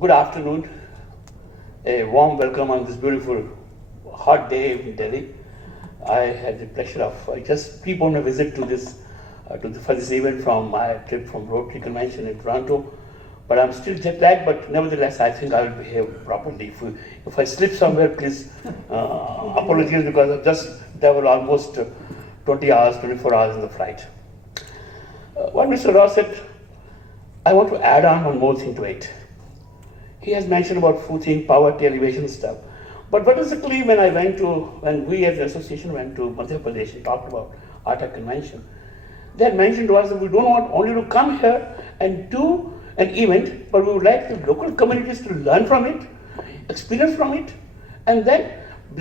Good afternoon. A warm welcome on this beautiful hot day in Delhi. I had the pleasure of I just preponed a visit to this for this event from my trip from Rotary Convention in Toronto. But I'm still jet lagged, but nevertheless I think I will behave properly. If I slip somewhere, please apologize because I've just traveled almost 20 hours, 24 hours in the flight. What Mr. Ross said, I want to add on one more thing to it. He has mentioned about footing, poverty, elevation stuff. But basically, when we as an association went to Madhya Pradesh and talked about ATOAI convention, they had mentioned to us that we don't want only to come here and do an event, but we would like the local communities to learn from it, experience from it, and then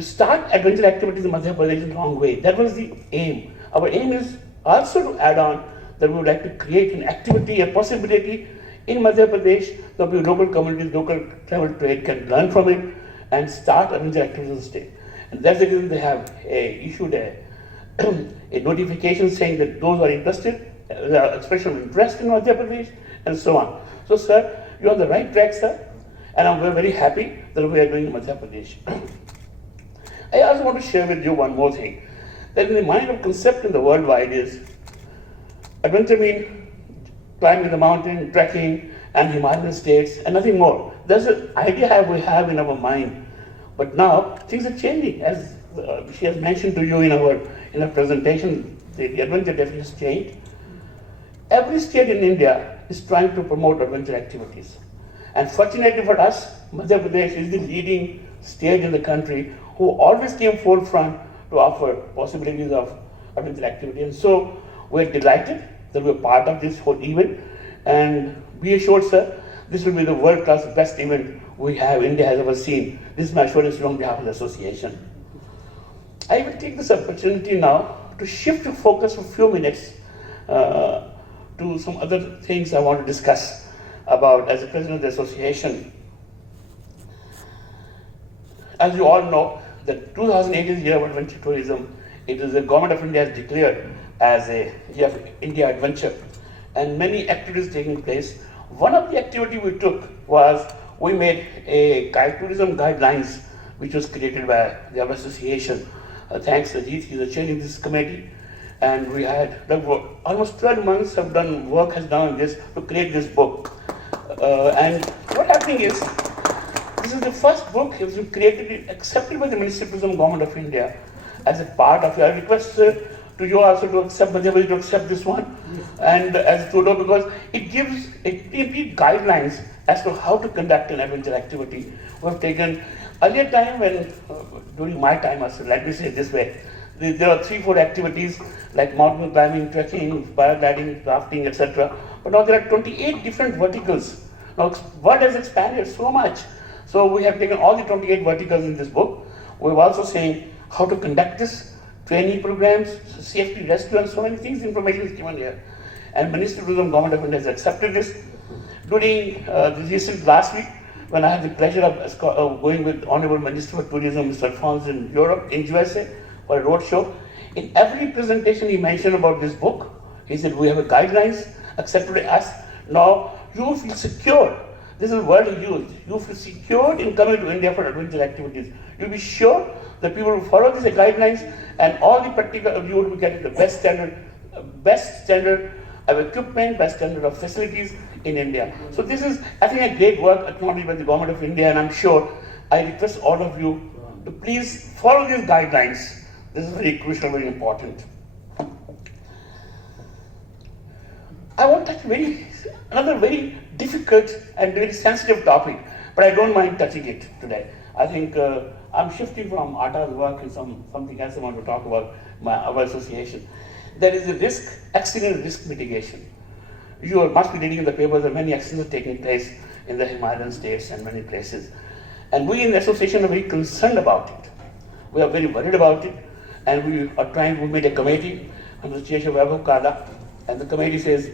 start adventure activities in Madhya Pradesh in a long way. That was the aim. Our aim is also to add on that we would like to create an activity, a possibility in Madhya Pradesh that the local communities, local travel trade can learn from it and start adventure activities in the state. And that's the reason they have issued a notification saying that those who are interested, expression of interest in Madhya Pradesh, and so on. So, sir, you're on the right track, sir, and I'm very happy that we are doing Madhya Pradesh. I also want to share with you one more thing, that in the mind of concept in the worldwide is adventure means climbing the mountain, trekking, and Himalayan states, and nothing more. That's the idea we have in our mind. But now things are changing, as she has mentioned to you in her presentation. The adventure definition has changed. Every state in India is trying to promote adventure activities, and fortunately for us, Madhya Pradesh is the leading state in the country who always came forefront to offer possibilities of adventure activity. And so we're delighted that we're part of this whole event, and be assured, sir, this will be the world-class best event India has ever seen. This is my assurance on behalf of the association. I will take this opportunity now to shift the focus for a few minutes to some other things I want to discuss about as the president of the association. As you all know, the 2008 is the year of adventure tourism. It is the government of India has declared as a year of India adventure, and many activities taking place. One of the activity we took was we made a tourism guidelines, which was created by the association. Thanks to Ajit, he's chairing this committee, and we had almost 12 months of work has done on this to create this book. And what happening is, this is the first book that was created, accepted by the Ministry of Tourism, Government of India, as a part of your request to you also to accept, to accept this one, and as Trudeau, because it gives a complete guidelines as to how to conduct an adventure activity. We have taken earlier time when, during my time, let me say it this way, there are 3-4 activities like mountain climbing, trekking, paragliding, rafting, etc. But now there are 28 different verticals. Now, what has expanded so much? So we have taken all the 28 verticals in this book. We're also saying how to conduct this, training programs, safety rescue, and so many things. Information is given here. And Ministry of Tourism, Government of India has accepted this. During the recent last week, when I had the pleasure of going with Honorable Minister for Tourism, Mr. Alphonse, in Europe, in USA, for a road show, in every presentation he mentioned about this book, he said, we have a guidelines accepted by us. Now you feel secure. This is a word he used. You feel secure in coming to India for adventure activities. You'll be sure that people will follow these guidelines, and all the particular, you will be getting the best standard of equipment, best standard of facilities in India. So this is, I think, a great work acknowledged by the Government of India, and I'm sure I request all of you to please follow these guidelines. This is very crucial, very important. I want to touch another very difficult and very sensitive topic, but I don't mind touching it today. I think I'm shifting from ATA's work and something else I want to talk about our association. There is a accident risk mitigation. You must be reading in the papers that many accidents are taking place in the Himalayan states and many places. And we in the association are very concerned about it. We are very worried about it, and we made a committee, Association of Kada, and the committee says,